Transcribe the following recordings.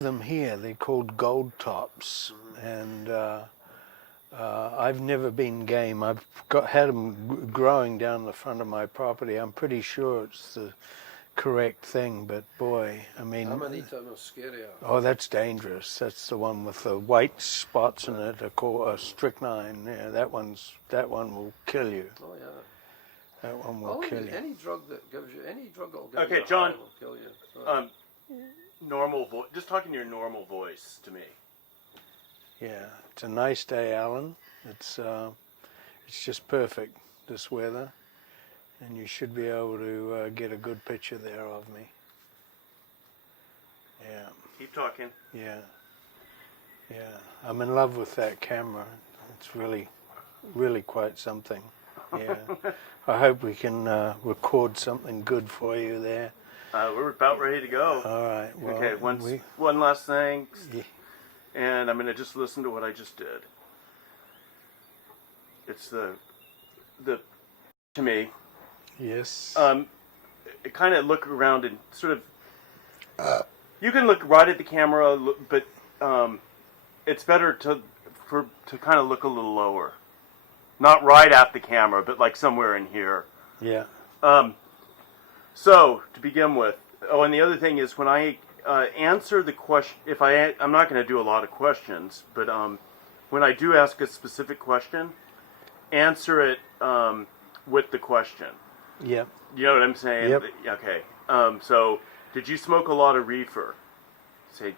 them here. They're called gold tops, and I've never been game. I've had them growing down the front of my property. I'm pretty sure it's the correct thing, but boy, I mean... Amanita muscaria. Oh, that's dangerous. That's the one with the white spots in it, a strychnine. Yeah, that one will kill you. Oh yeah. That one will kill you. Any drug that gives you any drug will give Okay, you a John. high will kill you. Normal voice. Just talking your normal voice to me. Yeah, it's a nice day, Alan. It's just perfect, this weather, and you should be able to get a good picture there of me. Yeah. Keep talking. Yeah. Yeah. I'm in love with that camera. It's really, really quite something. Yeah. I hope we can record something good for you there. We're about ready to go. All right. Well, okay. One last thing. Yeah. And I'm going to just listen to what I just did. It's the to me. Yes. Kind of look around and sort of. You can look right at the camera, but it's better to kind of look a little lower. Not right at the camera, but like somewhere in here. Yeah. So to begin with, and the other thing is when I answer the question, I'm not going to do a lot of questions, but when I do ask a specific question, answer it with the question. Yeah. You know what I'm saying? Yep. Okay. So, did you smoke a lot of reefer? Say,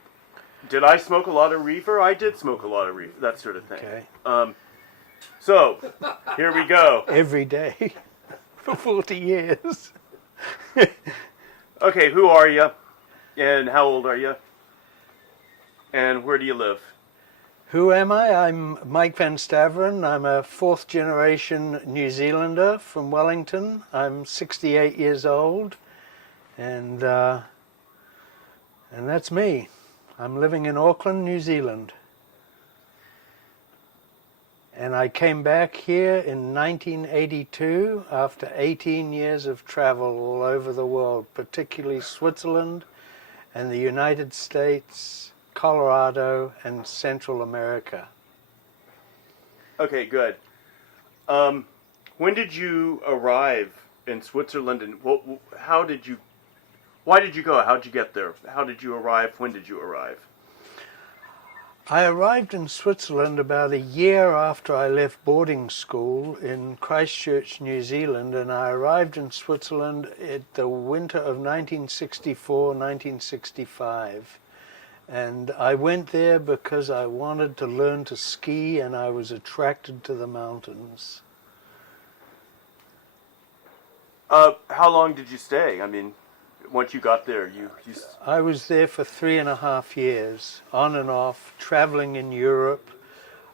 did I smoke a lot of reefer? I did smoke a lot of reefer. That sort of thing. Okay. So, here we go. Every day for 40 years. Okay, who are you? And how old are you? And where do you live? Who am I? I'm Mike Van Staveren. I'm a fourth generation New Zealander from Wellington. I'm 68 years old, and that's me. I'm living in Auckland, New Zealand. And I came back here in 1982 after 18 years of travel all over the world, particularly Switzerland and the United States, Colorado, and Central America. Okay, good. When did you arrive in Switzerland, and why did you go? How did you get there? How did you arrive? When did you arrive? I arrived in Switzerland about a year after I left boarding school in Christchurch, New Zealand, and I arrived in Switzerland at the winter of 1964-1965. And I went there because I wanted to learn to ski, and I was attracted to the mountains. How long did you stay? I mean, once you got there, I was there for 3.5 years, on and off, traveling in Europe.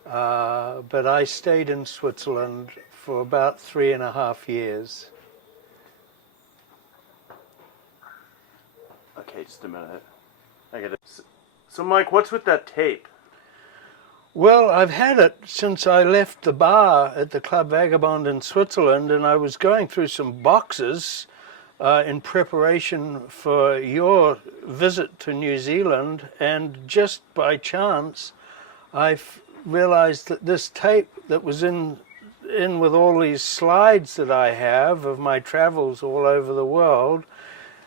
But I stayed in Switzerland for about 3.5 years. Okay, just a minute. I got it. So, Mike, what's with that tape? Well, I've had it since I left the bar at the Club Vagabond in Switzerland, and I was going through some boxes in preparation for your visit to New Zealand, and just by chance, I realized that this tape that was in with all these slides that I have of my travels all over the world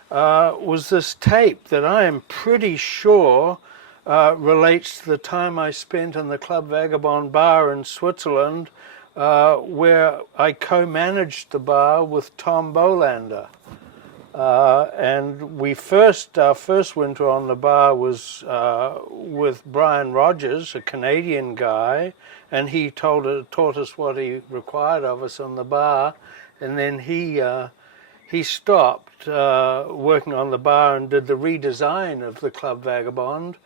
was this tape that I am pretty sure relates to the time I spent in the Club Vagabond bar in Switzerland, where I co-managed the bar with Tom Bolander. And our first winter on the bar was with Brian Rogers, a Canadian guy, and he taught us what he required of us on the bar, and then he stopped working on the bar and did the redesign of the Club Vagabond,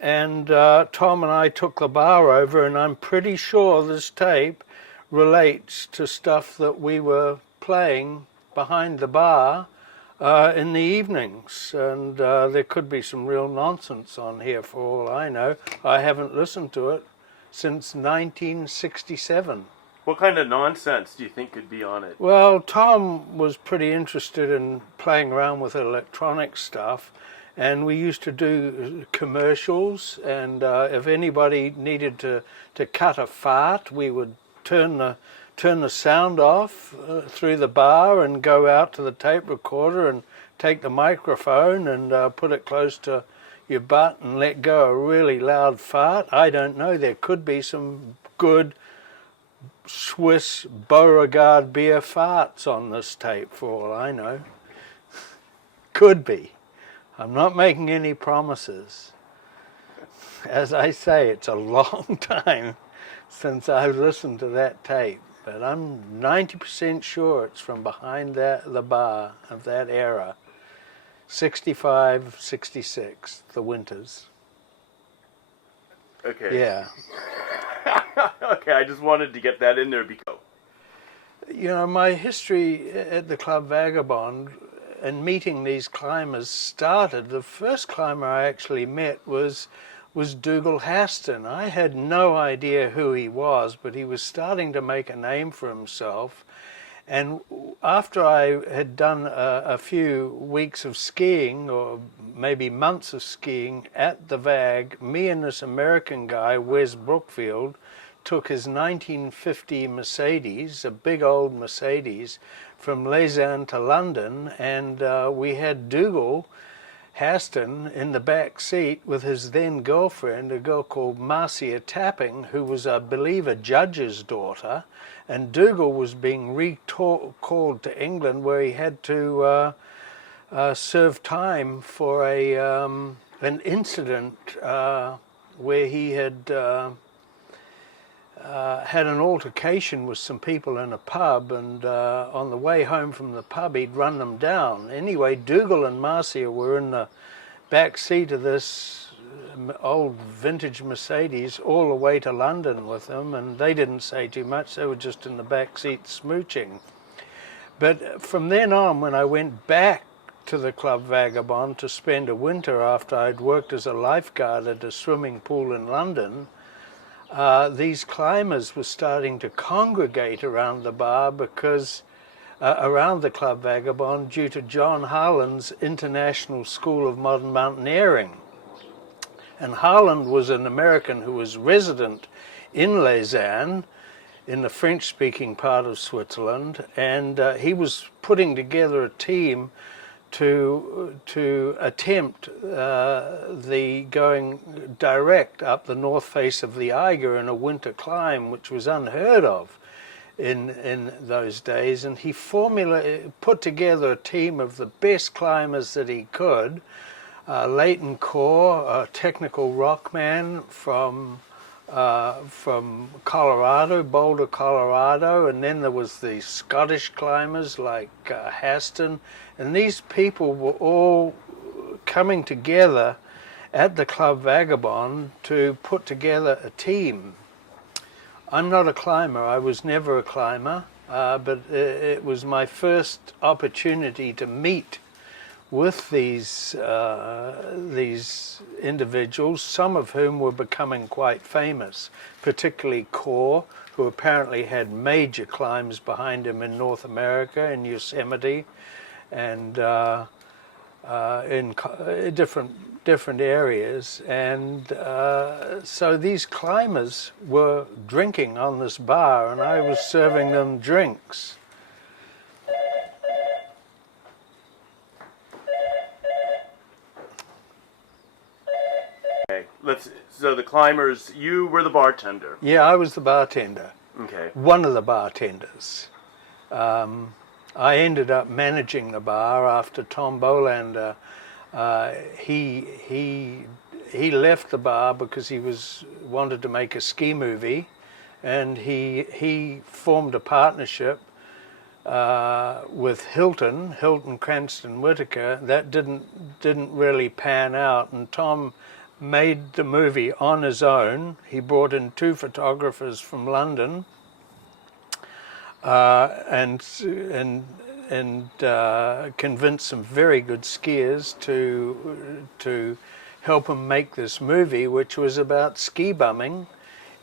and Tom and I took the bar over, and I'm pretty sure this tape relates to stuff that we were playing behind the bar in the evenings, and there could be some real nonsense on here for all I know. I haven't listened to it since 1967. What kind of nonsense do you think could be on it? Well, Tom was pretty interested in playing around with electronic stuff, and we used to do commercials, and if anybody needed to cut a fart, we would turn the sound off through the bar and go out to the tape recorder and take the microphone and put it close to your butt and let go a really loud fart. I don't know, there could be some good Swiss Beauregard beer farts on this tape for all I know. Could be. I'm not making any promises. As I say, it's a long time since I've listened to that tape, but I'm 90% sure it's from behind the bar of that era. 65, 66, the winters. Okay. Yeah. Okay, I just wanted to get that in there because... You know, my history at the Club Vagabond and meeting these climbers started, the first climber I actually met was Dougal Haston. I had no idea who he was, but he was starting to make a name for himself. And after I had done a few weeks of skiing, or maybe months of skiing at the Vag, me and this American guy, Wes Brookfield, took his 1950 Mercedes, a big old Mercedes, from Lausanne to London, and we had Dougal Haston in the back seat with his then girlfriend, a girl called Marcia Tapping, who was, I believe, a judge's daughter, and Dougal was being recalled to England, where he had to serve time for an incident where he had had an altercation with some people in a pub, and on the way home from the pub he'd run them down. Anyway, Dougal and Marcia were in the back seat of this old vintage Mercedes all the way to London with him, and they didn't say too much, they were just in the back seat smooching. But from then on, when I went back to the Club Vagabond to spend a winter after I'd worked as a lifeguard at a swimming pool in London, these climbers were starting to congregate around the bar because around the Club Vagabond due to John Harland's International School of Modern Mountaineering. And Harland was an American who was resident in Lausanne, in the French-speaking part of Switzerland, and he was putting together a team to attempt the going direct up the north face of the Eiger in a winter climb, which was unheard of in those days. And he put together a team of the best climbers that he could. Leighton Core, a technical rockman from Colorado, Boulder, Colorado, and then there was the Scottish climbers like Haston, and these people were all coming together at the Club Vagabond to put together a team. I'm not a climber, I was never a climber, but it was my first opportunity to meet with these individuals, some of whom were becoming quite famous, particularly Core, who apparently had major climbs behind him in North America, in Yosemite, and in different areas. And so these climbers were drinking on this bar, and I was serving them drinks. So the climbers, you were the bartender. Yeah, I was the bartender. Okay. One of the bartenders. I ended up managing the bar after Tom Bolander. He left the bar because he wanted to make a ski movie, and he formed a partnership with Hilton Cranston Whitaker. That didn't really pan out, and Tom made the movie on his own. He brought in 2 photographers from London, and convinced some very good skiers to help him make this movie, which was about ski bumming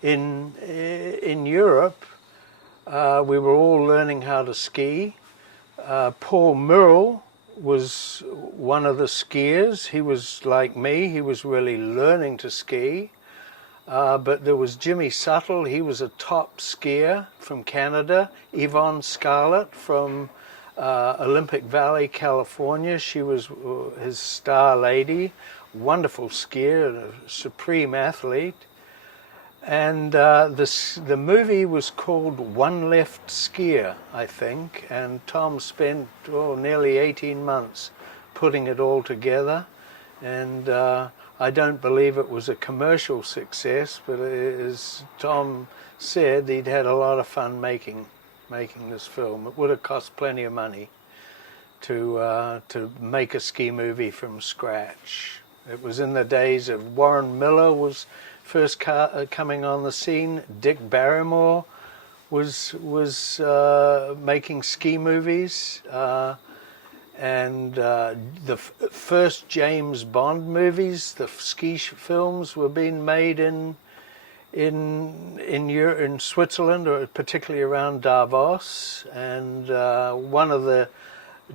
in Europe. We were all learning how to ski. Paul Murrell was one of the skiers. He was like me. He was really learning to ski. But there was Jimmy Suttle. He was a top skier from Canada. Yvonne Scarlett from Olympic Valley, California. She was his star lady. Wonderful skier, a supreme athlete. And the movie was called One Left Skier, I think, and Tom spent nearly 18 months putting it all together. And I don't believe it was a commercial success, but as Tom said, he'd had a lot of fun making this film. It would have cost plenty of money to make a ski movie from scratch. It was in the days of Warren Miller was first coming on the scene. Dick Barrymore was making ski movies, and the first James Bond movies, the ski films, were being made in Switzerland, or particularly around Davos. And one of the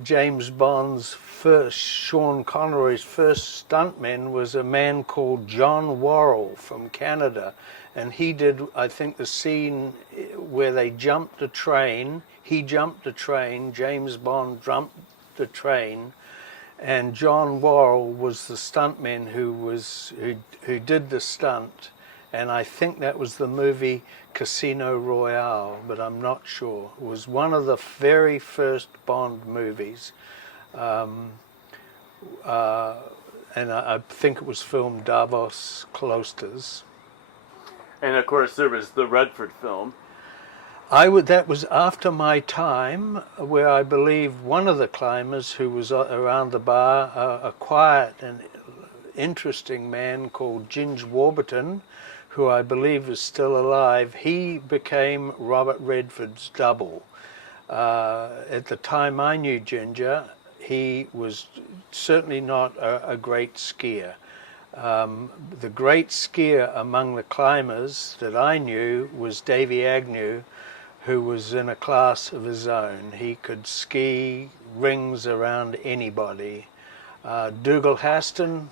James Bond's first, Sean Connery's first stuntman, was a man called John Worrell from Canada, and he did, I think, the scene where they jumped a train. He jumped a train, James Bond jumped the train, and John Worrell was the stuntman who did the stunt, and I think that was the movie Casino Royale, but I'm not sure. It was one of the very first Bond movies, and I think it was filmed Davos Cloisters. And of course, there was the Redford film. That was after my time, where I believe one of the climbers who was around the bar, a quiet and interesting man called Ginge Warburton, who I believe is still alive, he became Robert Redford's double. At the time I knew Ginger, he was certainly not a great skier. The great skier among the climbers that I knew was Davy Agnew, who was in a class of his own. He could ski rings around anybody. Dougal Haston,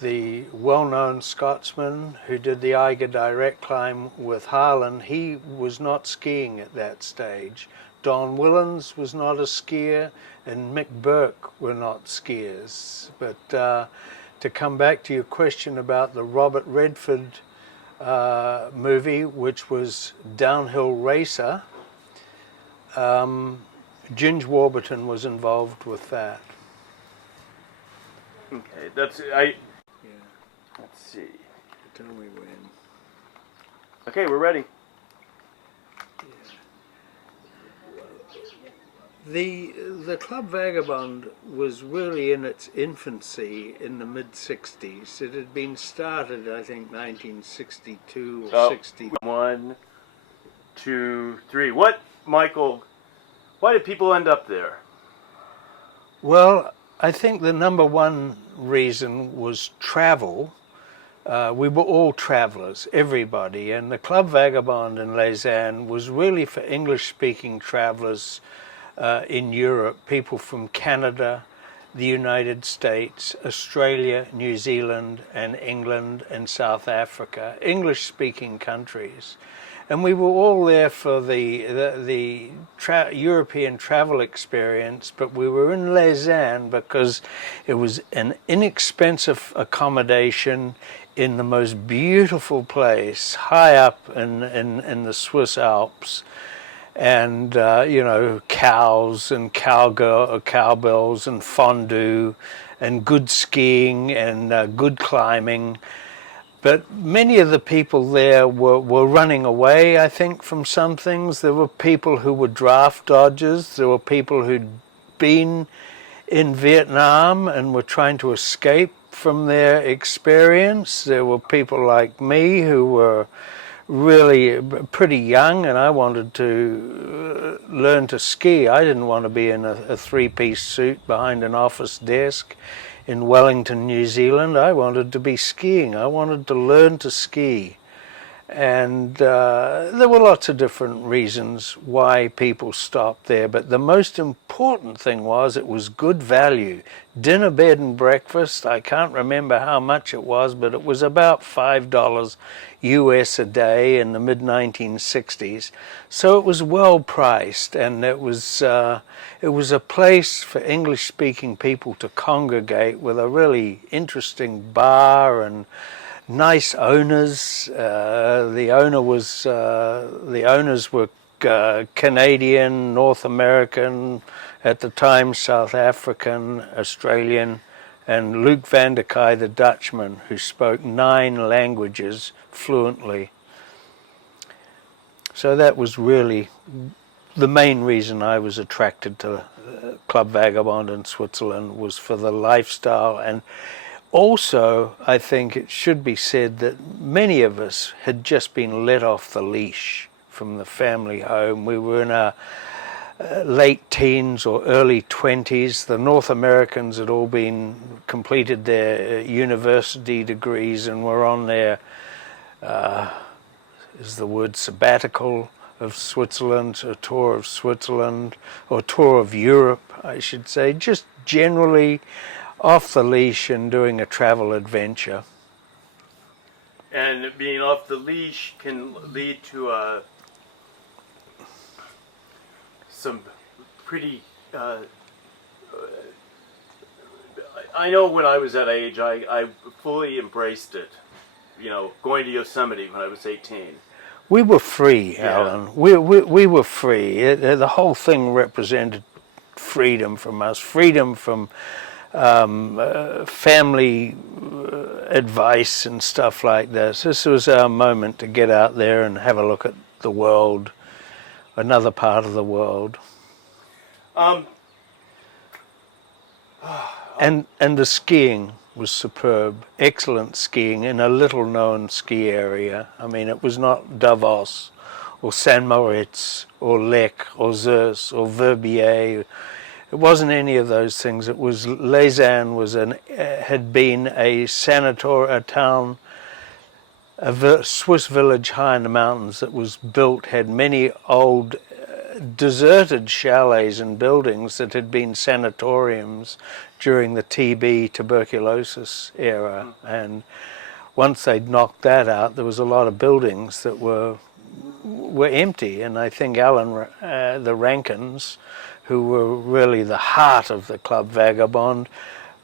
the well-known Scotsman who did the Eiger Direct climb with Harlan, he was not skiing at that stage. Don Willens was not a skier, and Mick Burke were not skiers. But to come back to your question about the Robert Redford movie, which was Downhill Racer, Ginge Warburton was involved with that. Okay, let's see. Tell me when. Okay, we're ready. The Club Vagabond was really in its infancy in the mid-60s. It had been started, I think, 1962 or 60. 1, 2, 3. What, Michael, why did people end up there? Well, I think the number one reason was travel. We were all travelers, everybody, and the Club Vagabond in Lausanne was really for English-speaking travelers in Europe, people from Canada, the United States, Australia, New Zealand, and England and South Africa, English-speaking countries. And we were all there for the European travel experience, but we were in Lausanne because it was an inexpensive accommodation in the most beautiful place, high up in the Swiss Alps. And, cows and cowbells and fondue and good skiing and good climbing. But many of the people there were running away, I think, from some things. There were people who were draft dodgers. There were people who'd been in Vietnam and were trying to escape from their experience. There were people like me who were really pretty young, and I wanted to learn to ski. I didn't want to be in a three-piece suit behind an office desk in Wellington, New Zealand. I wanted to be skiing. I wanted to learn to ski. And there were lots of different reasons why people stopped there, but the most important thing was it was good value. Dinner, bed and breakfast, I can't remember how much it was, but it was about $5 US a day in the mid-1960s. So it was well priced, and it was a place for English-speaking people to congregate with a really interesting bar and nice owners. The owners were Canadian, North American, at the time South African, Australian, and Luke van der Kay, the Dutchman, who spoke 9 languages fluently. So that was really the main reason I was attracted to Club Vagabond in Switzerland, was for the lifestyle. And also, I think it should be said that many of us had just been let off the leash from the family home. We were in our late teens or early 20s. The North Americans had all completed their university degrees and were on their, is the word sabbatical of Switzerland, a tour of Switzerland, or tour of Europe, I should say, just generally off the leash and doing a travel adventure. And being off the leash can lead to some pretty... I know when I was that age, I fully embraced it. You know, going to Yosemite when I was 18. We were free, Alan. We were free. The whole thing represented freedom from us, freedom from family advice and stuff like this. This was our moment to get out there and have a look at the world, another part of the world. And the skiing was superb. Excellent skiing in a little known ski area. I mean, it was not Davos or San Moritz or Lech or Zers or Verbier. It wasn't any of those things. It was Lausanne had been a town, a Swiss village high in the mountains that was built, had many old deserted chalets and buildings that had been sanatoriums during the TB tuberculosis era. And once they'd knocked that out, there was a lot of buildings that were empty. And I think the Rankins, who were really the heart of the Club Vagabond,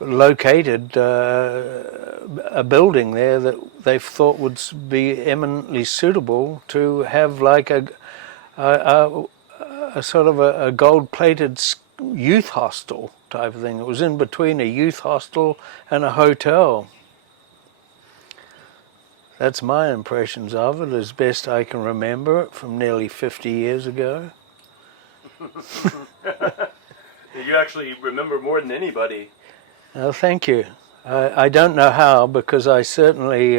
located a building there that they thought would be eminently suitable to have like a sort of a gold-plated youth hostel type of thing. It was in between a youth hostel and a hotel. That's my impressions of it, as best I can remember it from nearly 50 years ago. You actually remember more than anybody. Oh, thank you. I don't know how, because I certainly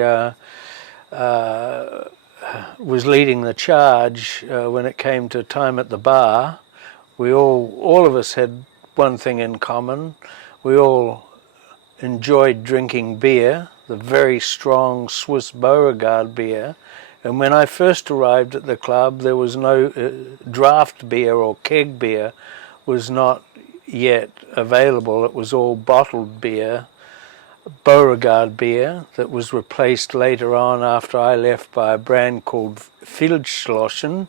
was leading the charge when it came to time at the bar. We all of us had one thing in common. We all enjoyed drinking beer, the very strong Swiss Beauregard beer. And when I first arrived at the club, there was no draft beer or keg beer was not yet available. It was all bottled beer, Beauregard beer, that was replaced later on after I left by a brand called Feldschlossen,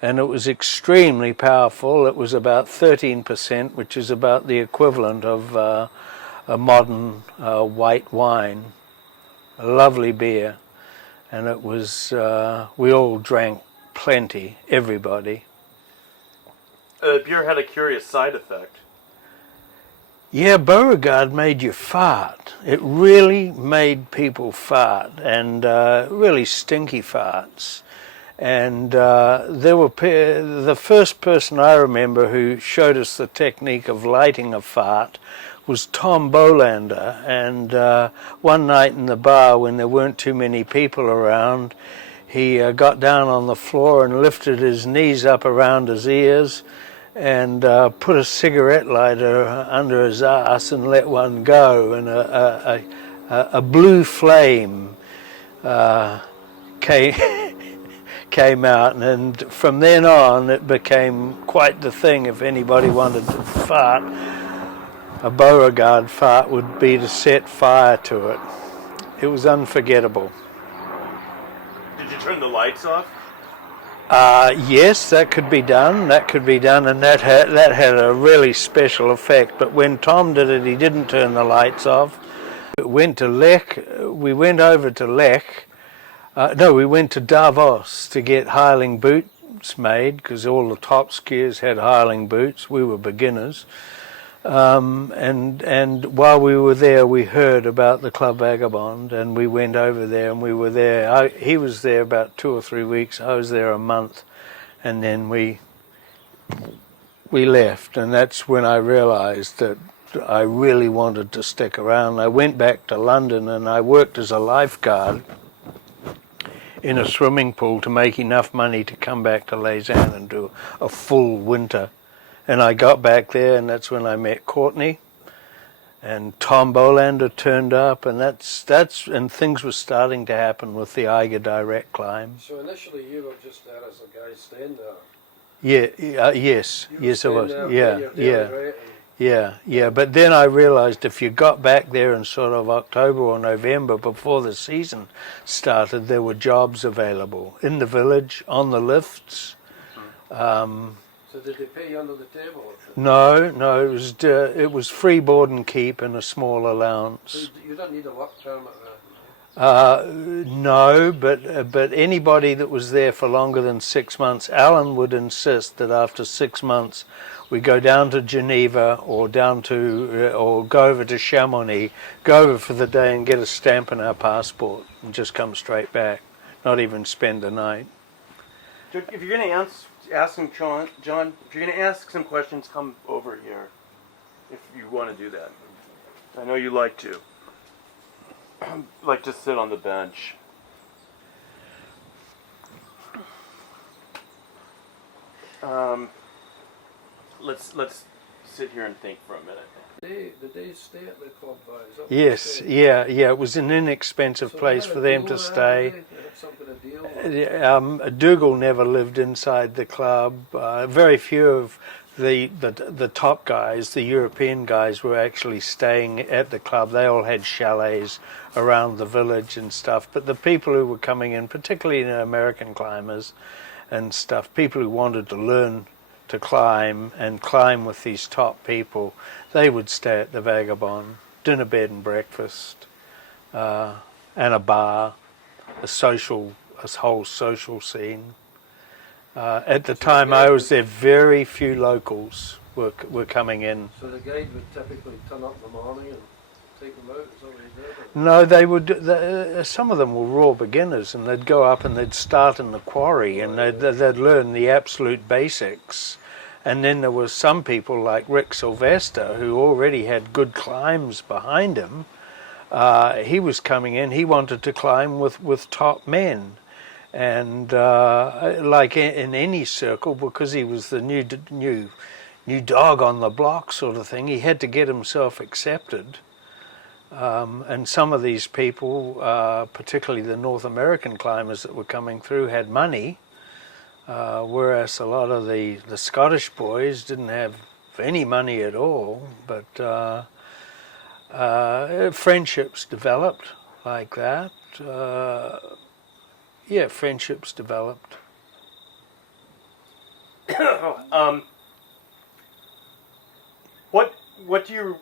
and it was extremely powerful. It was about 13%, which is about the equivalent of a modern white wine. A lovely beer. And it was, we all drank plenty, everybody. Beer had a curious side effect. Yeah, Beauregard made you fart. It really made people fart, and really stinky farts. And there were the first person I remember who showed us the technique of lighting a fart was Tom Bolander. And one night in the bar, when there weren't too many people around, he got down on the floor and lifted his knees up around his ears and put a cigarette lighter under his ass and let one go, and a blue flame came came out, and from then on it became quite the thing. If anybody wanted to fart, a Beauregard fart would be to set fire to it. It was unforgettable. Did you turn the lights off? Yes, that could be done. That could be done, and that had a really special effect. But when Tom did it, he didn't turn the lights off. We went to Lech. We went over to Lech. No, we went to Davos to get hireling boots made because all the top skiers had hireling boots. We were beginners. And while we were there, we heard about the Club Vagabond, and we went over there, and we were there. He was there about 2 or 3 weeks. I was there a month, and then we left. And that's when I realized that I really wanted to stick around. I went back to London, and I worked as a lifeguard in a swimming pool to make enough money to come back to Lausanne and do a full winter. And I got back there, and that's when I met Courtney, and Tom Bolander turned up, and and things were starting to happen with the Eiger Direct climb. So initially you were just there as a guy staying there. Yes, I was. Yeah. Yeah. But then I realised if you got back there in sort of October or November before the season started, there were jobs available in the village, on the lifts. So did they pay you under the table? No, it was free board and keep and a small allowance. So you don't need a work permit or anything? No, but anybody that was there for longer than 6 months, Alan would insist that after 6 months we go down to Geneva or or go over to Chamonix, go over for the day and get a stamp in our passport and just come straight back, not even spend the night. If you're going to ask him, John, if you're going to ask some questions, come over here if you want to do that. I know you like to. Like to sit on the bench. Let's sit here and think for a minute. Did they stay at the Club Vagabond? Yes, yeah. It was an inexpensive place for them to stay. Dougal never lived inside the club. Very few of the top guys, the European guys, were actually staying at the club. They all had chalets around the village and stuff. But the people who were coming in, particularly American climbers and stuff, people who wanted to learn to climb and climb with these top people, they would stay at the Vagabond, dinner, bed and breakfast, and a bar, a whole social scene. At the time I was there, very few locals were coming in. So the guide would typically turn up in the morning and take them out? Is that what he did? No, they would. Some of them were raw beginners, and they'd go up and they'd start in the quarry, and they'd learn the absolute basics. And then there were some people like Rick Sylvester who already had good climbs behind him. He was coming in. He wanted to climb with top men, and like in any circle, because he was the new dog on the block sort of thing, he had to get himself accepted. And some of these people, particularly the North American climbers that were coming through, had money, whereas a lot of the Scottish boys didn't have any money at all. But friendships developed like that. Friendships developed.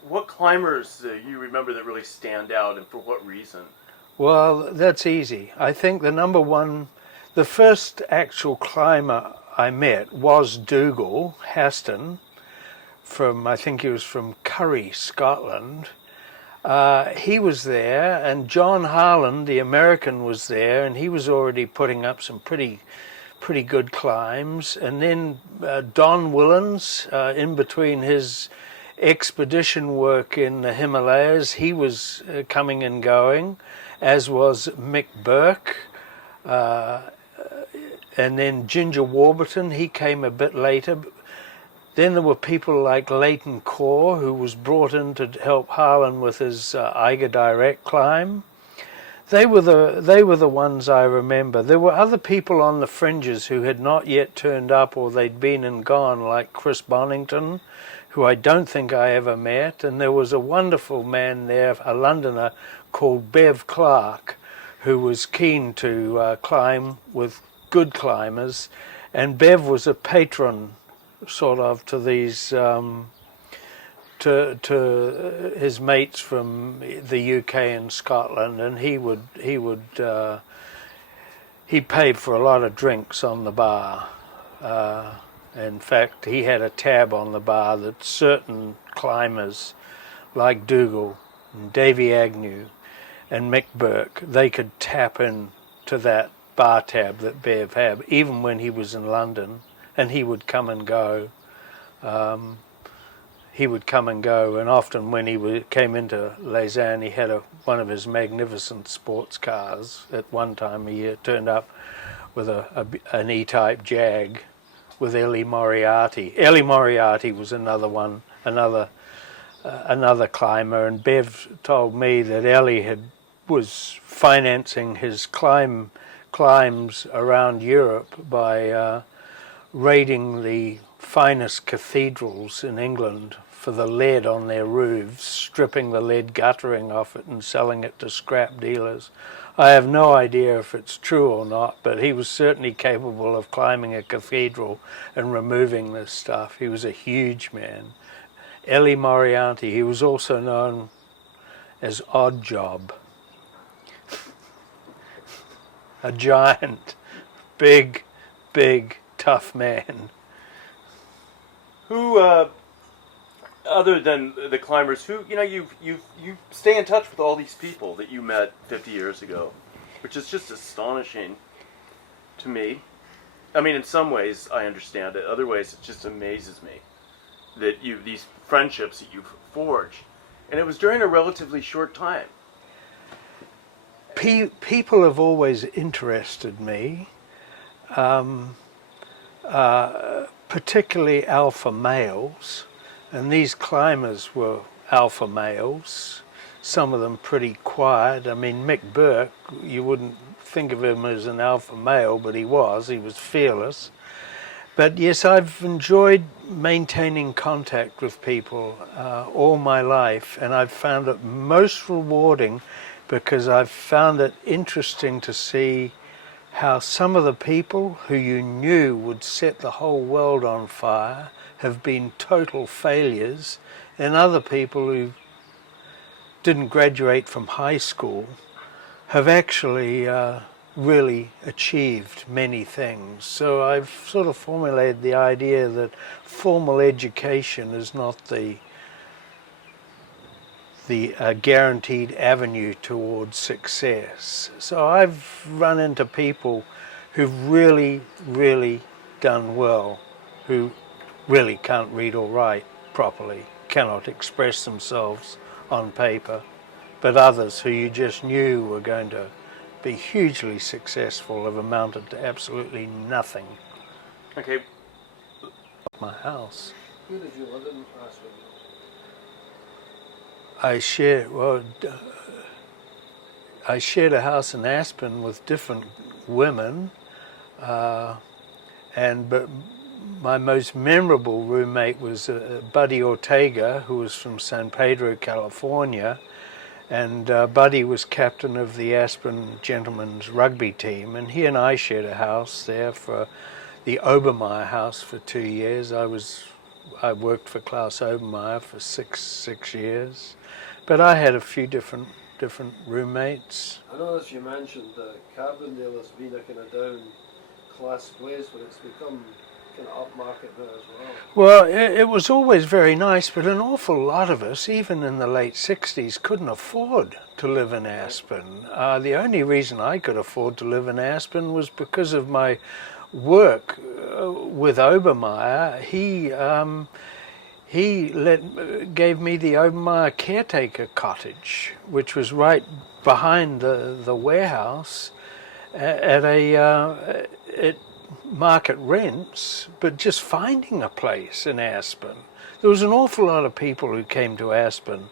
What climbers you remember that really stand out, and for what reason? Well, that's easy. I think the first actual climber I met was Dougal Haston I think he was from Curry, Scotland. He was there, and John Harland, the American, was there, and he was already putting up some pretty good climbs. And then Don Willens, in between his expedition work in the Himalayas, he was coming and going, as was Mick Burke, and then Ginger Warburton. He came a bit later. Then there were people like Leighton Core, who was brought in to help Harlan with his Eiger Direct climb. They were the ones I remember. There were other people on the fringes who had not yet turned up, or they'd been and gone, like Chris Bonington, who I don't think I ever met. And there was a wonderful man there, a Londoner called Bev Clark, who was keen to climb with good climbers. And Bev was a patron, sort of, to these to his mates from the UK and Scotland, and he paid for a lot of drinks on the bar. In fact, he had a tab on the bar that certain climbers like Dougal and Davy Agnew and Mick Burke, they could tap in to that bar tab that Bev had, even when he was in London, and he would come and go. And often when he came into Lausanne, he had one of his magnificent sports cars. At one time, he turned up with an E-type Jag with Ellie Moriarty. Ellie Moriarty was another climber, and Bev told me that Ellie was financing his climbs around Europe by raiding the finest cathedrals in England for the lead on their roofs, stripping the lead guttering off it and selling it to scrap dealers. I have no idea if it's true or not, but he was certainly capable of climbing a cathedral and removing this stuff. He was a huge man. Ellie Moriarty, he was also known as Odd Job. A giant, big, tough man. Who, other than the climbers, who, you stay in touch with all these people that you met 50 years ago, which is just astonishing to me. I mean, in some ways I understand it. Other ways it just amazes me that these friendships that you've forged, and it was during a relatively short time. People have always interested me. Particularly alpha males, and these climbers were alpha males, some of them pretty quiet. I mean, Mick Burke, you wouldn't think of him as an alpha male, but he was fearless. But yes, I've enjoyed maintaining contact with people all my life, and I've found it most rewarding because I've found it interesting to see how some of the people who you knew would set the whole world on fire have been total failures, and other people who didn't graduate from high school have actually really achieved many things. So I've sort of formulated the idea that formal education is not the guaranteed avenue towards success. So I've run into people who've really done well, who really can't read or write properly, cannot express themselves on paper, but others who you just knew were going to be hugely successful have amounted to absolutely nothing. Okay. My house. Who did you live in Aspen? I shared a house in Aspen with different women, but my most memorable roommate was Buddy Ortega, who was from San Pedro, California, and Buddy was captain of the Aspen Gentlemen's rugby team, and he and I shared a house there for the Obermeyer house for 2 years. I worked for Klaus Obermeyer for six years. But I had a few different roommates. I noticed you mentioned Carbondale has been a kind of down class place, but it's become kind of upmarket now as well. Well, it was always very nice, but an awful lot of us, even in the late 60s, couldn't afford to live in Aspen. The only reason I could afford to live in Aspen was because of my work with Obermeyer. He gave me the Obermeyer caretaker cottage, which was right behind the warehouse at market rents, but just finding a place in Aspen. There was an awful lot of people who came to Aspen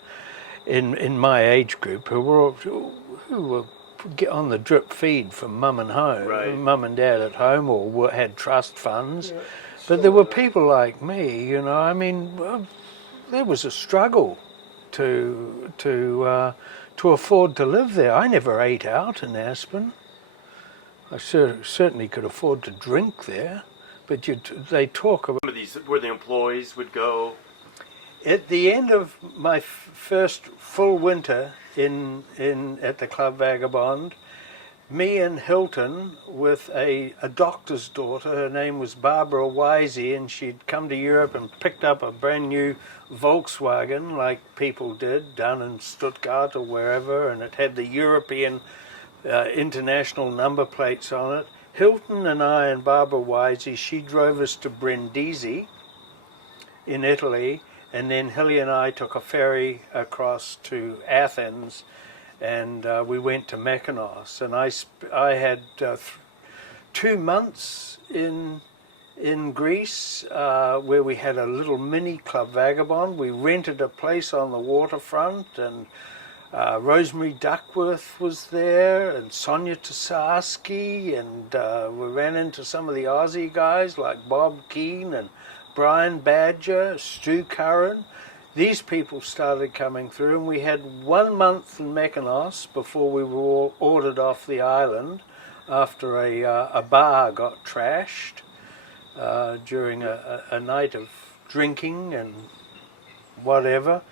in my age group who were get on the drip feed from mum and home, Right. mum and dad at home, or had trust funds. Yeah, But there were people like me, you know. I mean, well, there was a struggle to afford to live there. I never ate out in Aspen. I certainly could afford to drink there, but they talk about. Some of these where the employees would go. At the end of my first full winter in at the Club Vagabond, me and Hilton with a doctor's daughter, her name was Barbara Wisey, and she'd come to Europe and picked up a brand new Volkswagen like people did down in Stuttgart or wherever, and it had the European international number plates on it. Hilton and I and Barbara Wisey, she drove us to Brindisi in Italy, and then Hilly and I took a ferry across to Athens, and we went to Mykonos. And I had 2 months in Greece where we had a little mini Club Vagabond. We rented a place on the waterfront, and Rosemary Duckworth was there, and Sonia Tasarski, and we ran into some of the Aussie guys like Bob Keane and Brian Badger, Stu Curran. These people started coming through, and we had 1 month in Mykonos before we were all ordered off the island after a bar got trashed during a night of drinking and whatever.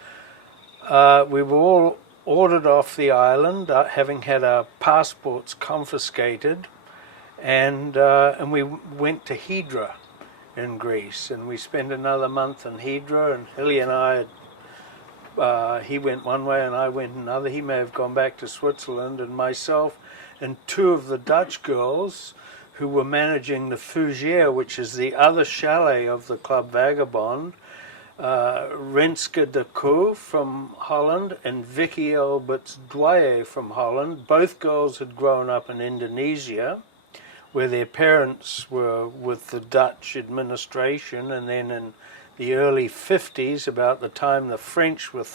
We were all ordered off the island, having had our passports confiscated, and we went to Hydra in Greece, and we spent another month in Hydra, and Hilly and I, he went one way and I went another. He may have gone back to Switzerland, and myself and 2 of the Dutch girls who were managing the Fougère, which is the other chalet of the Club Vagabond, Renske de Koo from Holland and Vicky Alberts Dwyer from Holland. Both girls had grown up in Indonesia, where their parents were with the Dutch administration, and then in the early 50s, about the time the French were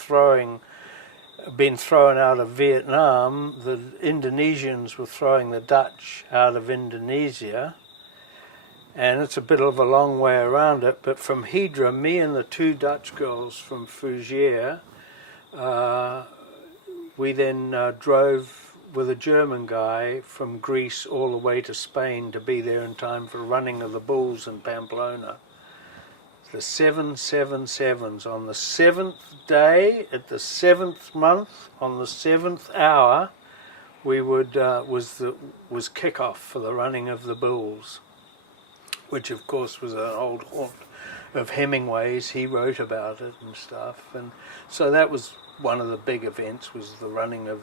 been thrown out of Vietnam, the Indonesians were throwing the Dutch out of Indonesia. And it's a bit of a long way around it, but from Hydra, me and the 2 Dutch girls from Fougère, we then drove with a German guy from Greece all the way to Spain to be there in time for the running of the bulls in Pamplona. The 777s on the 7th day, at the 7th month, on the 7th hour, we would was kickoff for the running of the bulls, which of course was an old haunt of Hemingway's. He wrote about it and stuff, and so that was one of the big events, was the running of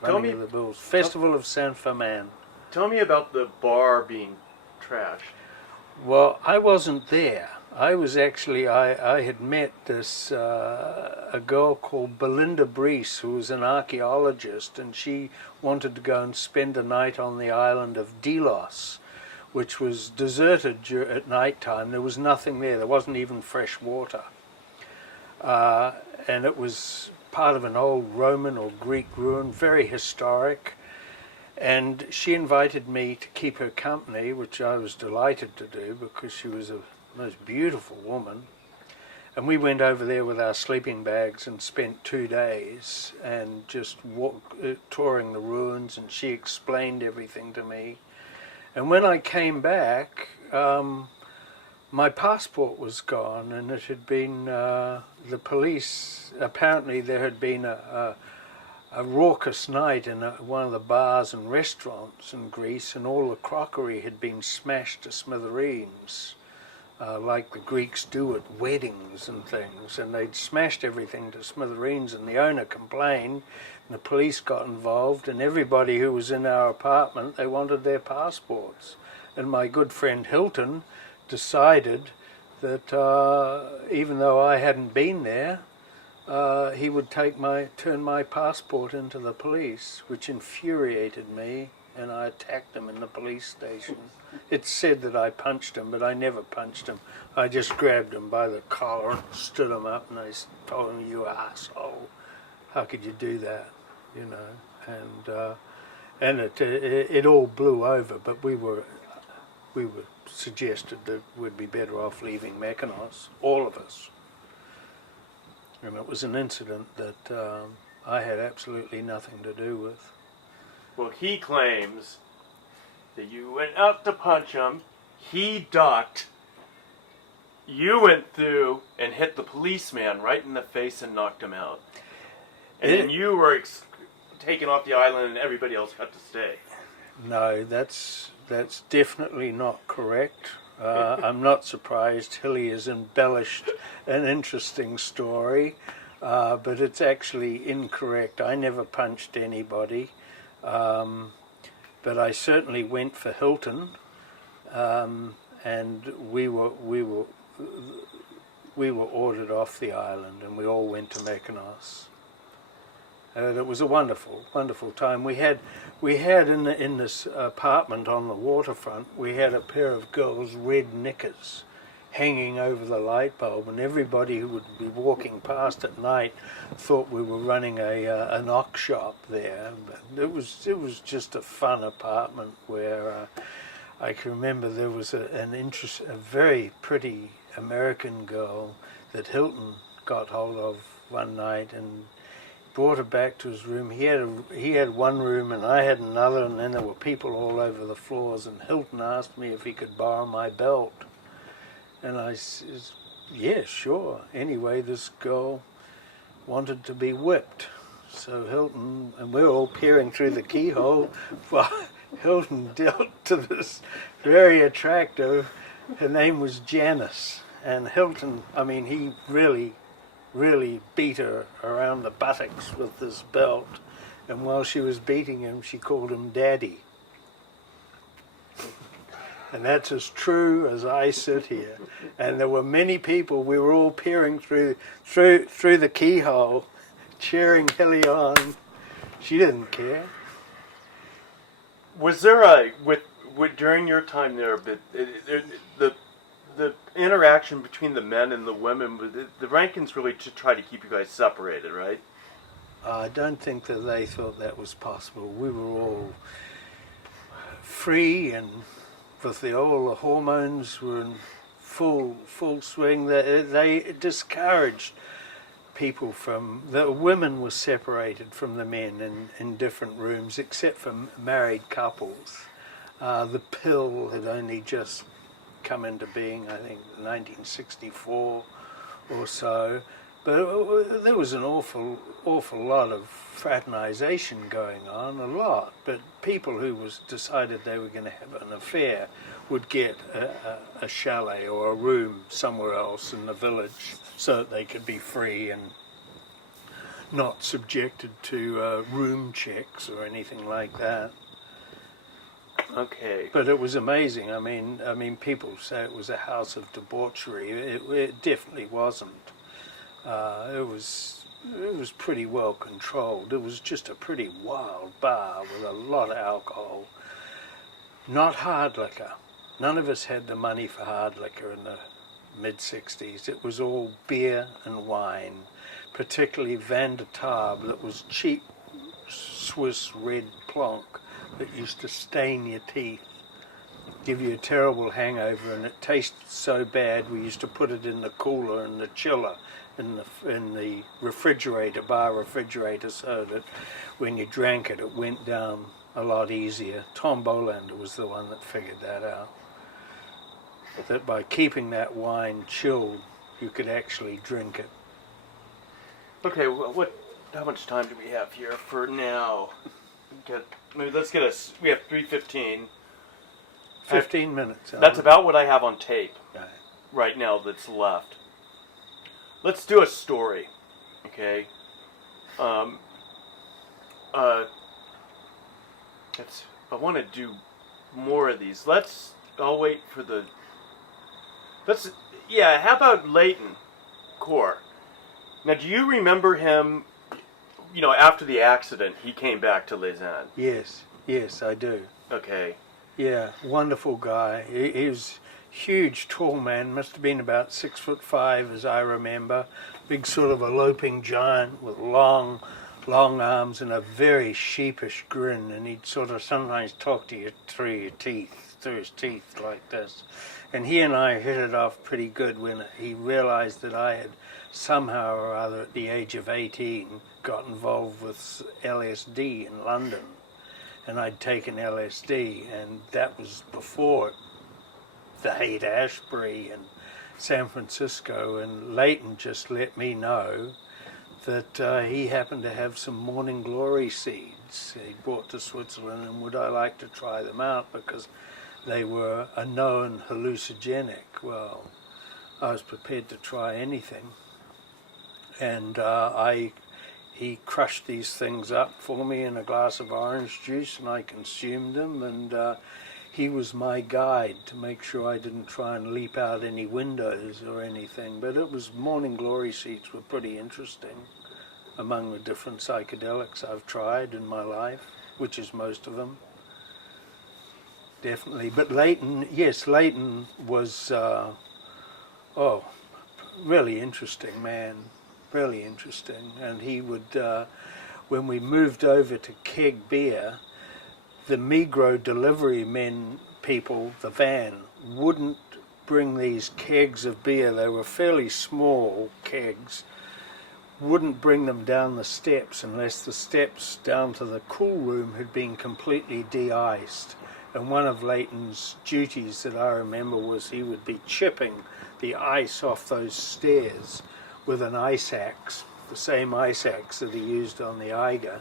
the bulls. Festival of Saint Firmin. Tell me about the bar being trashed. Well, I wasn't there. I was actually, I had met this, a girl called Belinda Breese, who was an archaeologist, and she wanted to go and spend a night on the island of Delos, which was deserted at night time. There was nothing there. There wasn't even fresh water. And it was part of an old Roman or Greek ruin, very historic. And she invited me to keep her company, which I was delighted to do because she was a most beautiful woman. And we went over there with our sleeping bags and spent 2 days and just touring the ruins, and she explained everything to me. And when I came back, my passport was gone, and it had been the police. Apparently, there had been a raucous night in one of the bars and restaurants in Greece, and all the crockery had been smashed to smithereens, like the Greeks do at weddings and things. And they'd smashed everything to smithereens, and the owner complained. The police got involved, and everybody who was in our apartment, they wanted their passports. And my good friend Hilton decided that even though I hadn't been there, he would turn my passport into the police, which infuriated me, and I attacked him in the police station. It's said that I punched him, but I never punched him. I just grabbed him by the collar and stood him up, and I told him, "You asshole, how could you do that?" You know. And and it all blew over. But we were suggested that we'd be better off leaving Mykonos, all of us. And it was an incident that I had absolutely nothing to do with. Well, he claims that you went out to punch him, he ducked, you went through and hit the policeman right in the face and knocked him out. And then you were taken off the island and everybody else got to stay. No, that's definitely not correct. I'm not surprised Hilly has embellished an interesting story, but it's actually incorrect. I never punched anybody, but I certainly went for Hilton, and we were ordered off the island, and we all went to Mykonos. It was a wonderful, wonderful time. We had in this apartment on the waterfront, we had a pair of girls' red knickers hanging over the light bulb, and everybody who would be walking past at night thought we were running a knock shop there. But it was just a fun apartment where I can remember there was a very pretty American girl that Hilton got hold of one night and brought her back to his room. He had one room and I had another, and then there were people all over the floors, and Hilton asked me if he could borrow my belt. And I said, yeah, sure. Anyway, this girl wanted to be whipped. So Hilton, and we were all peering through the keyhole, while Hilton dealt to this very attractive, her name was Janice. And Hilton, I mean, he really beat her around the buttocks with this belt, and while she was beating him, she called him Daddy. And that's as true as I sit here. And there were many people, we were all peering through the keyhole, cheering Hilly on. She didn't care. Was there during your time there, but the interaction between the men and the women, the Rankins really to try to keep you guys separated, right? I don't think that they thought that was possible. We were all free, and with all the hormones were in full swing. They discouraged people from, the women were separated from the men in different rooms, except for married couples. The pill had only just come into being, I think, 1964 or so. But there was an awful lot of fraternization going on, a lot. But people who decided they were going to have an affair would get a chalet or a room somewhere else in the village so that they could be free and not subjected to room checks or anything like that. Okay. But it was amazing. I mean, people say it was a house of debauchery. It definitely wasn't. It was pretty well controlled. It was just a pretty wild bar with a lot of alcohol. Not hard liquor. None of us had the money for hard liquor in the mid-60s. It was all beer and wine, particularly Van der Taab, that was cheap Swiss red plonk that used to stain your teeth, give you a terrible hangover, and it tasted so bad we used to put it in the cooler and the chiller in the bar refrigerator, so that when you drank it, it went down a lot easier. Tom Bolander was the one that figured that out, that by keeping that wine chilled, you could actually drink it. Okay, well, how much time do we have here for now? We have 3:15. 15 minutes. That's about what I have on tape Right. right now that's left. Let's do a story, okay? I want to do more of these. I'll wait for how about Leighton Core? Now, do you remember him, after the accident, he came back to Lausanne? Yes, I do. Okay. Yeah, wonderful guy. He was huge, tall man, must have been about 6'5", as I remember. Big sort of a loping giant with long long arms and a very sheepish grin, and he'd sort of sometimes talk to you through his teeth like this. And he and I hit it off pretty good when he realized that I had somehow or other at the age of 18 got involved with LSD in London. And I'd taken LSD, and that was before the Haight-Ashbury and San Francisco, and Leighton just let me know that he happened to have some Morning Glory seeds he brought to Switzerland, and would I like to try them out because they were a known hallucinogenic. Well, I was prepared to try anything, and he crushed these things up for me in a glass of orange juice, and I consumed them, and he was my guide to make sure I didn't try and leap out any windows or anything. But it was Morning Glory seeds were pretty interesting among the different psychedelics I've tried in my life, which is most of them. Definitely. But Leighton, yes, Leighton was, really interesting man, really interesting. And he would, when we moved over to keg beer, the Migros delivery men people, the van, wouldn't bring these kegs of beer. They were fairly small kegs. Wouldn't bring them down the steps unless the steps down to the cool room had been completely de-iced. And one of Leighton's duties that I remember was he would be chipping the ice off those stairs with an ice axe, the same ice axe that he used on the Eiger,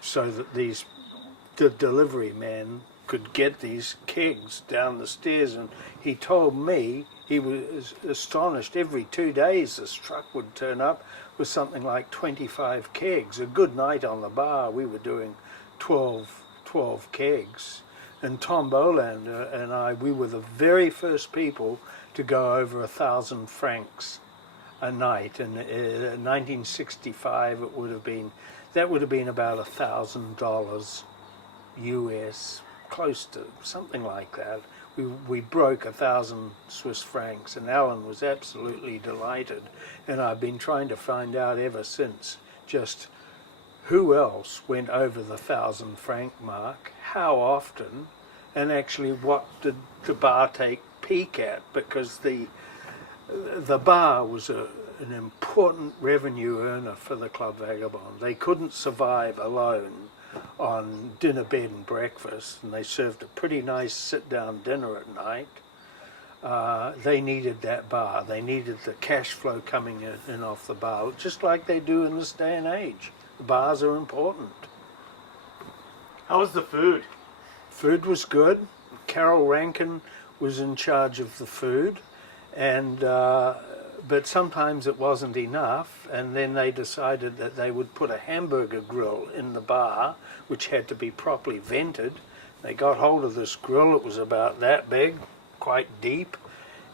so that the delivery man could get these kegs down the stairs. And he told me he was astonished. Every 2 days this truck would turn up with something like 25 kegs. A good night on the bar, we were doing 12 kegs. And Tom Boland and I, we were the very first people to go over 1,000 francs a night. And in 1965 it would have been, that would have been about $1,000 US, close to something like that. We broke 1,000 Swiss francs, and Alan was absolutely delighted. And I've been trying to find out ever since just who else went over the 1,000 franc mark, how often, and actually what did the bar take peak at, because the bar was an important revenue earner for the Club Vagabond. They couldn't survive alone on dinner, bed and breakfast, and they served a pretty nice sit-down dinner at night. They needed that bar. They needed the cash flow coming in off the bar, just like they do in this day and age. The bars are important. How was the food? Food was good. Carol Rankin was in charge of the food, and but sometimes it wasn't enough, and then they decided that they would put a hamburger grill in the bar, which had to be properly vented. They got hold of this grill. It was about that big, quite deep,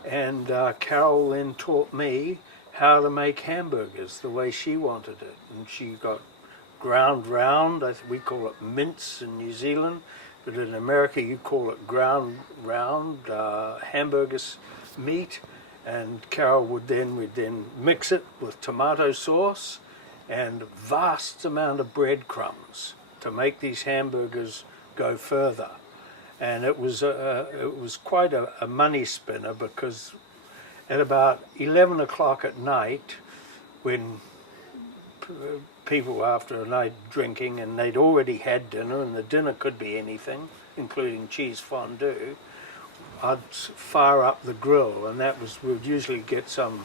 and Carol then taught me how to make hamburgers the way she wanted it. And she got ground round. We call it mince in New Zealand, but in America you call it ground round hamburgers meat. And Carol would then mix it with tomato sauce and vast amount of breadcrumbs to make these hamburgers go further. And it was quite a money spinner, because at about 11 o'clock at night, when people after a night drinking, and they'd already had dinner, and the dinner could be anything, including cheese fondue, I'd fire up the grill, and that was, we'd usually get some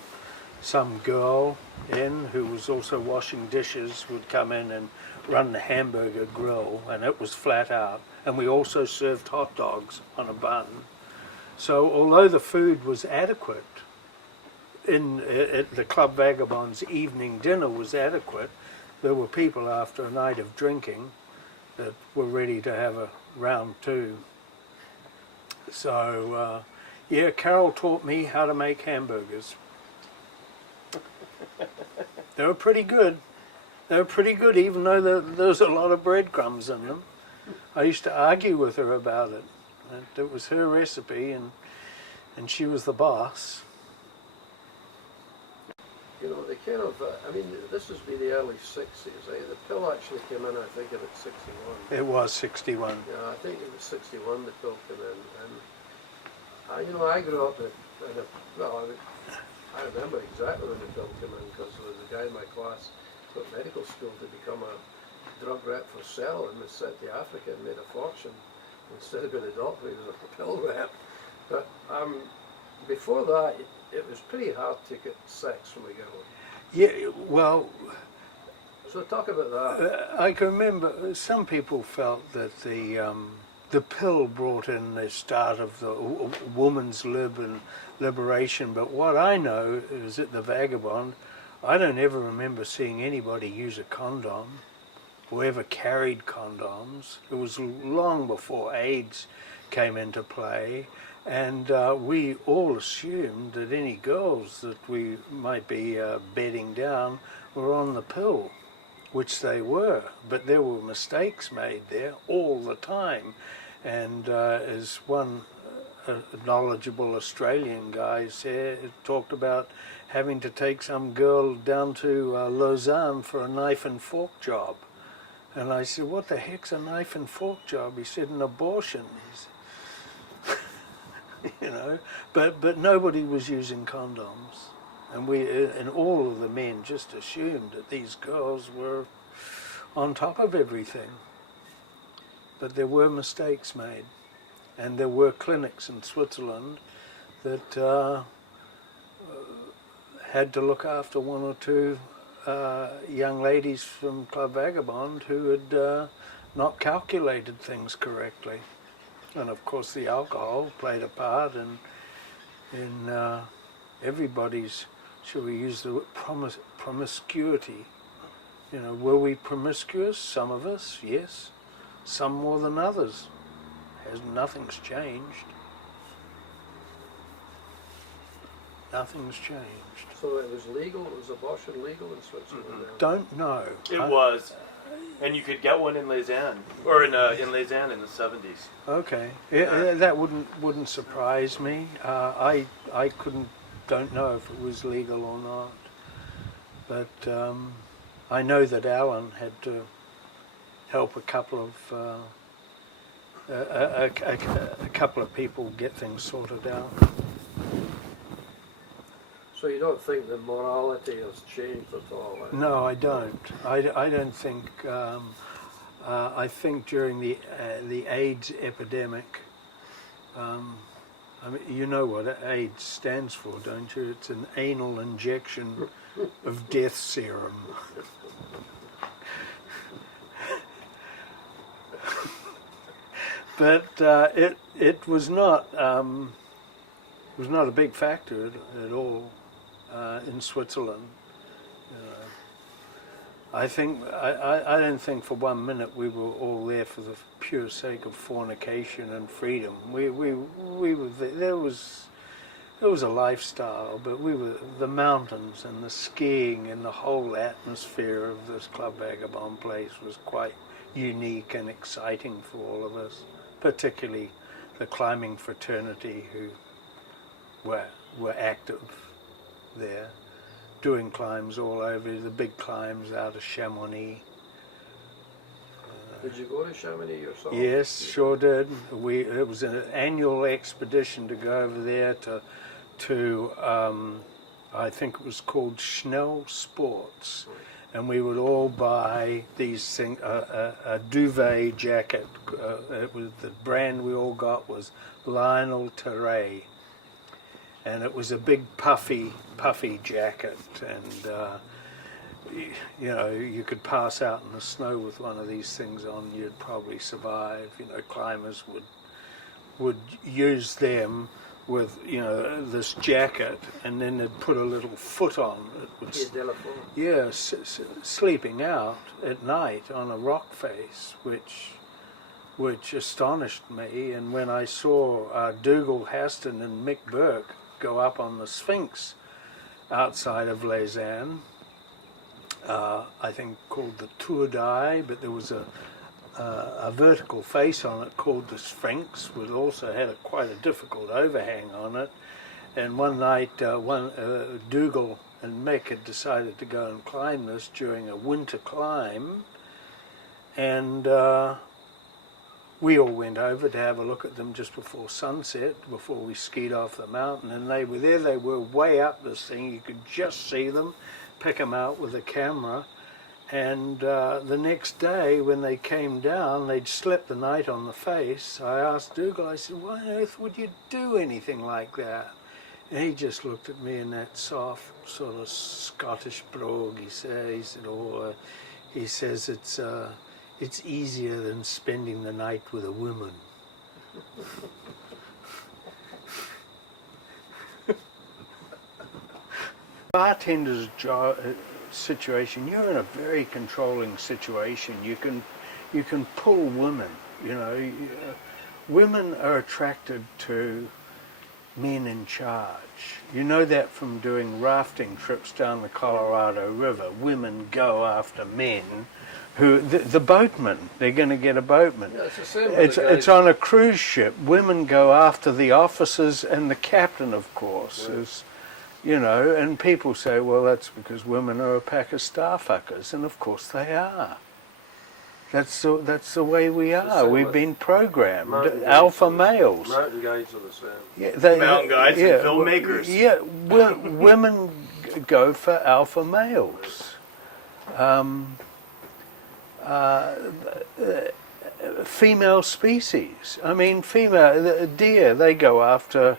girl in who was also washing dishes, would come in and run the hamburger grill, and it was flat out. And we also served hot dogs on a bun. So although the food was adequate, at the Club Vagabond's evening dinner was adequate, there were people after a night of drinking that were ready to have a round two. So, yeah, Carol taught me how to make hamburgers. They were pretty good. They were pretty good, even though there was a lot of breadcrumbs in them. I used to argue with her about it. It was her recipe, and she was the boss. you know, they kind of, I mean, this has been the early 60s. The pill actually came in, I think, about 61. It was 61. Yeah, I think it was 61 the pill came in. And, you know, I grew up in a, well, I remember exactly when the pill came in because there was a guy in my class who went to medical school to become a drug rep for Cell and was sent to Africa and made a fortune. Instead of being a doctor, he was a pill rep. But before that, it was pretty hard to get sex from a girl. Yeah, well, So talk about that. I can remember some people felt that the pill brought in the start of the woman's liberation, but what I know is at the Vagabond, I don't ever remember seeing anybody use a condom or ever carried condoms. It was long before AIDS came into play, and we all assumed that any girls that we might be bedding down were on the pill, which they were, but there were mistakes made there all the time. And as one knowledgeable Australian guy said, talked about having to take some girl down to Lausanne for a knife and fork job. And I said, what the heck's a knife and fork job? He said, an abortion. You know, but nobody was using condoms. And all of the men just assumed that these girls were on top of everything. But there were mistakes made, and there were clinics in Switzerland that had to look after one or two young ladies from Club Vagabond who had not calculated things correctly. And of course the alcohol played a part in everybody's, shall we use the word, promiscuity. You know, were we promiscuous? Some of us, yes. Some more than others. Nothing's changed. Nothing's changed. So it was legal, was abortion legal in Switzerland? Mm-hmm. Don't know. It was. And you could get one in Lausanne, or in Lausanne in the 70s. Okay, that wouldn't surprise me. I don't know if it was legal or not, but I know that Alan had to help a couple of people get things sorted out. So you don't think the morality has changed at all? No, I don't. I don't think. I think during the AIDS epidemic, I mean, you know what AIDS stands for, don't you? It's an anal injection of death serum. But it was not a big factor at all in Switzerland. I don't think for 1 minute we were all there for the pure sake of fornication and freedom. We were there was a lifestyle, but we were the mountains and the skiing and the whole atmosphere of this Club Vagabond place was quite unique and exciting for all of us, particularly the climbing fraternity who were active there, doing climbs all over, the big climbs out of Chamonix. Did you go to Chamonix yourself? Yes, sure did. It was an annual expedition to go over there to I think it was called Schnell Sports, and we would all buy these things, a duvet jacket. It was the brand we all got was Lionel Terray. And it was a big puffy jacket, and you know, you could pass out in the snow with one of these things on, you'd probably survive. You know, climbers would use them with, you know, this jacket, and then they'd put a little foot on. It would, sleeping out at night on a rock face, which astonished me. And when I saw Dougal Haston and Mick Burke go up on the Sphinx outside of Lausanne, I think called the Tour d'Aille, but there was a vertical face on it called the Sphinx, which also had quite a difficult overhang on it. And one night, Dougal and Mick had decided to go and climb this during a winter climb, and we all went over to have a look at them just before sunset, before we skied off the mountain, and they were there. They were way up this thing. You could just see them, pick them out with a camera. And the next day, when they came down, they'd slept the night on the face. I asked Dougal, I said, why on earth would you do anything like that? And he just looked at me in that soft, sort of Scottish brogue. He says, it's easier than spending the night with a woman. Bartender's job. Situation, you're in a very controlling situation. You can pull women, you know. Women are attracted to men in charge. You know that from doing rafting trips down the Colorado River. Women go after men who, the boatmen, they're going to get a boatman. Yeah, it's the same with the It's on a cruise ship. Women go after the officers and the captain, of course, is, you know, and people say, well, that's because women are a pack of starfuckers, and of course they are. That's the way we are. We've been programmed. Alpha males. Mountain guides are the same. Yeah, Mountain guides and filmmakers. Yeah, women go for alpha males. Female species. I mean, female deer. They go after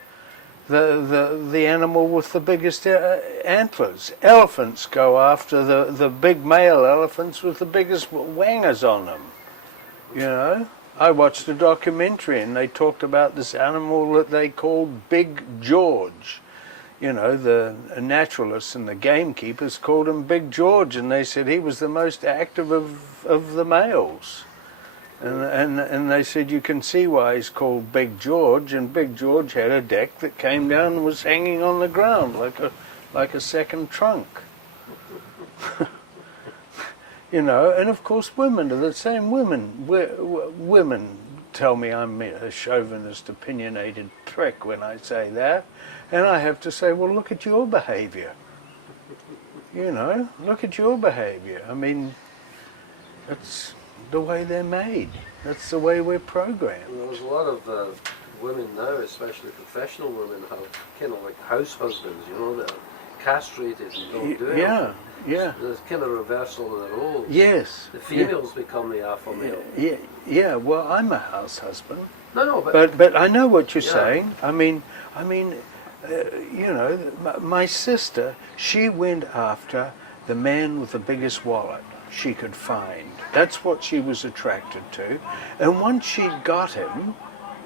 the animal with the biggest antlers. Elephants go after the big male elephants with the biggest wangers on them. You know, I watched a documentary and they talked about this animal that they called Big George. You know, the naturalists and the gamekeepers called him Big George, and they said he was the most active of the males. And they said you can see why he's called Big George, and Big George had a deck that came down and was hanging on the ground like a second trunk. You know, and of course women are the same. Women tell me I'm a chauvinist, opinionated prick when I say that, and I have to say, well, look at your behaviour. You know, look at your behaviour. I mean, it's the way they're made. That's the way we're programmed. Well, there's a lot of women now, especially professional women, have kind of like house husbands, you know, that are castrated and don't do it. Yeah, yeah. There's kind of reversal of the roles. Yes. The females become the alpha male. Yeah. Well, I'm a house husband. No, But I know what you're saying. I mean, you know, my sister, she went after the man with the biggest wallet she could find. That's what she was attracted to. And once she'd got him,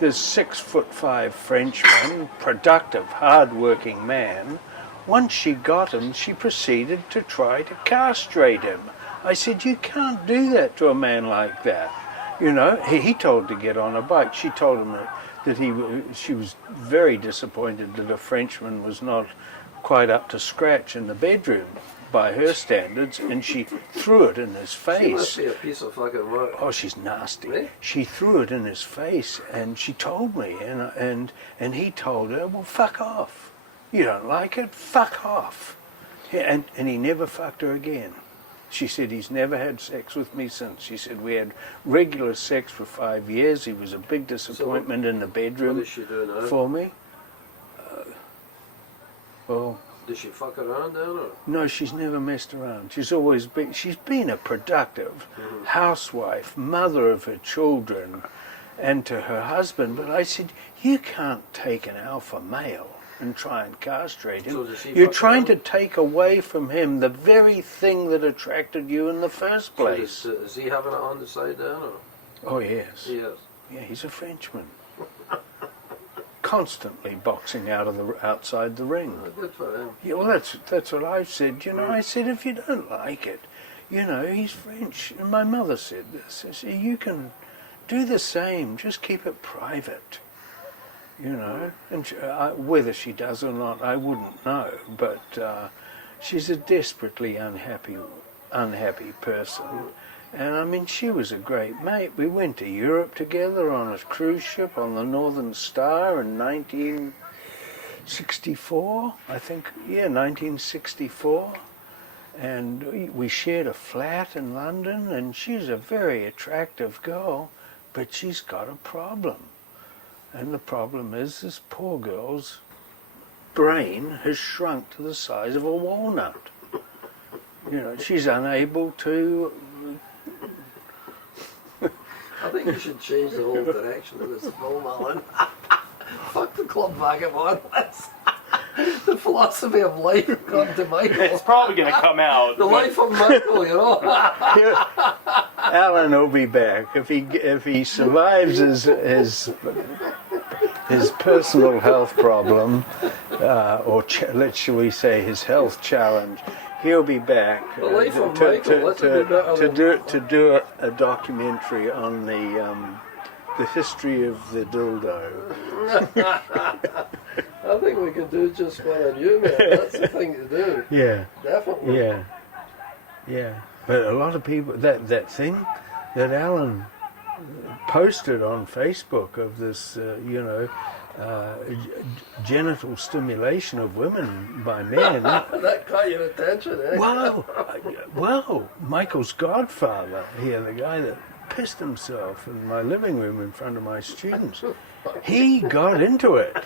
this 6'5" Frenchman, productive, hard-working man, once she got him, she proceeded to try to castrate him. I said, you can't do that to a man like that. You know, he told her to get on a bike. She told him that she was very disappointed that a Frenchman was not quite up to scratch in the bedroom by her standards, and she threw it in his face. She must be a piece of fucking work. Oh, she's nasty. Really? She threw it in his face, and she told me, and he told her, well, fuck off. You don't like it? Fuck off. Yeah, and he never fucked her again. She said he's never had sex with me since. She said we had regular sex for 5 years. He was a big disappointment in the bedroom. What does she do now? For me. Well, does she fuck around then, or? no, she's never messed around. She's been a productive housewife, mother of her children, and to her husband. But I said, you can't take an alpha male and try and castrate him. So You're trying to take away from him the very thing that attracted you in the first place. So is he having it on the side then, or? Oh yes. He is. Yeah, he's a Frenchman. Constantly boxing outside the ring. Oh, good for him. Yeah, well, that's what I've said. You know, I said, if you don't like it, you know, he's French. And my mother said this. I said, you can do the same. Just keep it private. You know, and whether she does or not, I wouldn't know. But she's a desperately unhappy person. And I mean, she was a great mate. We went to Europe together on a cruise ship on the Northern Star in '64, I think. Yeah, 1964. And we shared a flat in London, and she's a very attractive girl, but she's got a problem. And the problem is this poor girl's brain has shrunk to the size of a walnut. You know, she's unable to... I think you should change the whole direction of this film, Alan. Fuck the Club Vagabond. The philosophy of life come to Michael. It's probably going to come out. The life of Michael, you know. Alan will be back if he survives his personal health problem, or shall we say his health challenge. He'll be back The life of Michael, to do a documentary on the history of the dildo. I think we could do just one on you, man. That's the thing to do. Yeah. Definitely. Yeah. But a lot of people, that thing that Alan posted on Facebook of this, genital stimulation of women by men. That caught your attention, eh? Well, Michael's godfather here, the guy that pissed himself in my living room in front of my students. He got into it,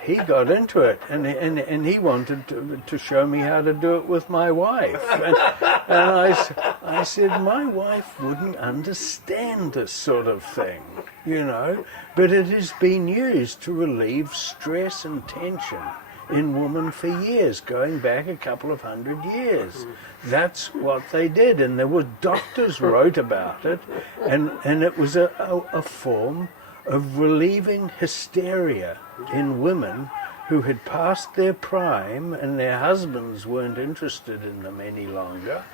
and he wanted to show me how to do it with my wife. And I said, my wife wouldn't understand this sort of thing, but it has been used to relieve stress and tension in women for years, going back a couple of 100 years. That's what they did, and there were doctors wrote about it, and it was a form of relieving hysteria in women who had passed their prime and their husbands weren't interested in them any longer,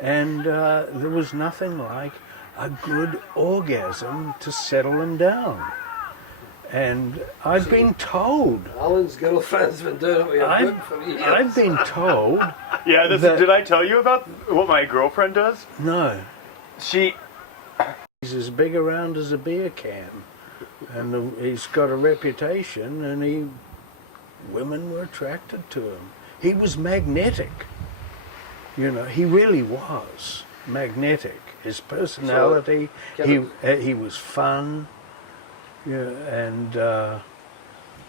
and there was nothing like a good orgasm to settle them down. And I've been told. Alan's girlfriend's been doing it with your book for years. I've been told. Yeah, did I tell you about what my girlfriend does? No. She's as big around as a beer can, and he's got a reputation, and women were attracted to him. He was magnetic. He really was magnetic. His personality. He was fun. Yeah, and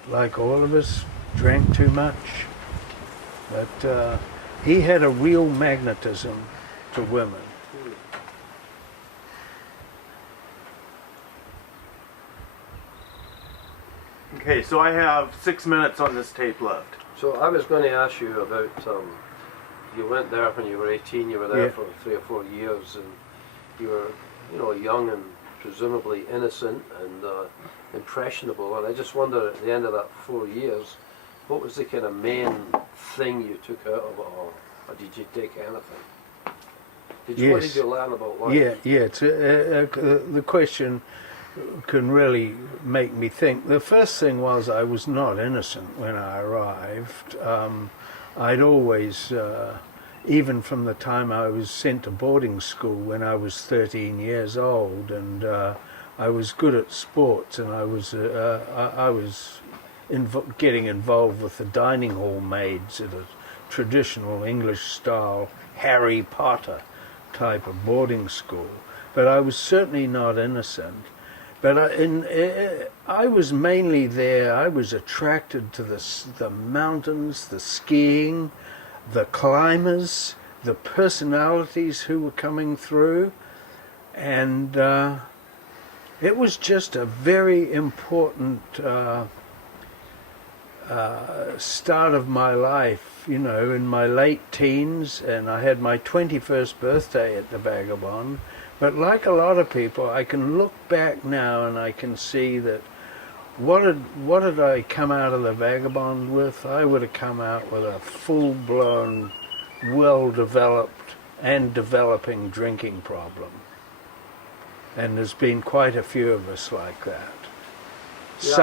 like all of us, drank too much. But he had a real magnetism to women. Okay, so I have 6 minutes on this tape left. So I was going to ask you about, you went there when you were 18, you were there for 3 or 4 years, and you were, young and presumably innocent and impressionable, and I just wonder at the end of that 4 years, what was the kind of main thing you took out of it all, or did you take anything? What did you learn about life? It's, the question can really make me think. The first thing was I was not innocent when I arrived. I'd always, even from the time I was sent to boarding school when I was 13 years old, and I was good at sports, and I was getting involved with the dining hall maids at a traditional English-style Harry Potter type of boarding school. But I was certainly not innocent. But I was mainly there. I was attracted to the mountains, the skiing, the climbers, the personalities who were coming through, and it was just a very important start of my life, in my late teens, and I had my 21st birthday at the Vagabond. But like a lot of people, I can look back now and I can see that what did I come out of the Vagabond with? I would have come out with a full-blown, well-developed and developing drinking problem. And there's been quite a few of us like that. Yeah,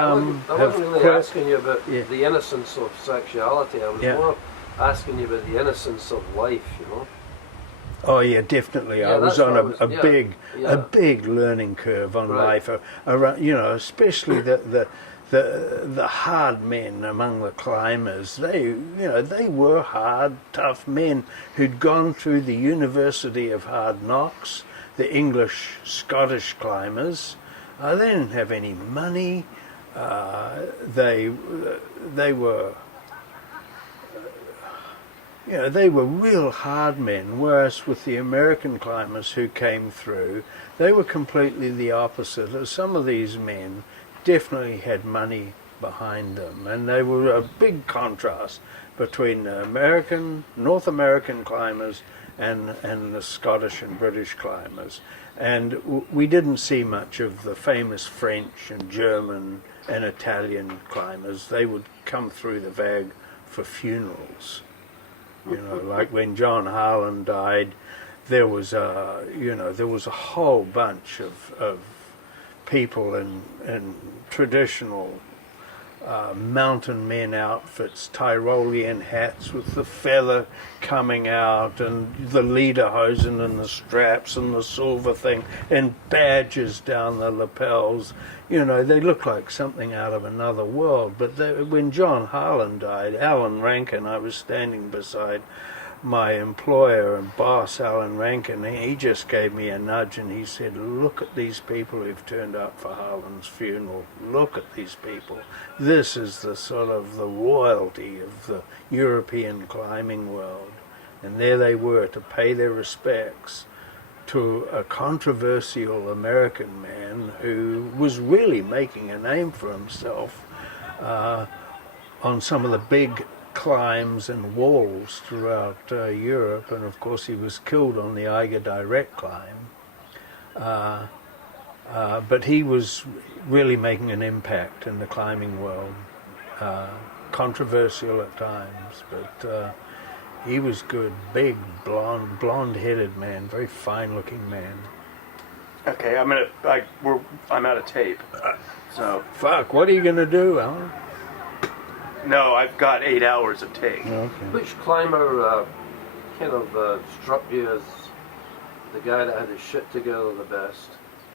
I wasn't really asking you about the innocence of sexuality. I was more asking you about the innocence of life, Oh yeah, definitely. I was on a big learning curve on life, around, especially the hard men among the climbers. They were hard, tough men who'd gone through the University of Hard Knocks. The English, Scottish climbers, they didn't have any money. They were. They were real hard men, whereas with the American climbers who came through, they were completely the opposite. Some of these men definitely had money behind them, and they were a big contrast between the North American climbers and the Scottish and British climbers. And we didn't see much of the famous French and German and Italian climbers. They would come through the Vag for funerals. Like when John Harlan died, there was a whole bunch of people in traditional mountain men outfits, Tyrolean hats with the feather coming out and the lederhosen and the straps and the silver thing and badges down the lapels. They look like something out of another world. But when John Harlan died, Alan Rankin, I was standing beside my employer and boss, Alan Rankin, he just gave me a nudge and he said, look at these people who've turned up for Harlan's funeral. Look at these people. This is the sort of the royalty of the European climbing world. And there they were to pay their respects to a controversial American man who was really making a name for himself on some of the big climbs and walls throughout Europe, and of course he was killed on the Eiger Direct climb. But he was really making an impact in the climbing world. Controversial at times, but he was good. Big, blonde-headed man, very fine-looking man. Okay, I'm out of tape. So Fuck, what are you gonna do, Alan? no, I've got 8 hours of tape. Okay. Which climber kind of struck you as the guy that had his shit together the best?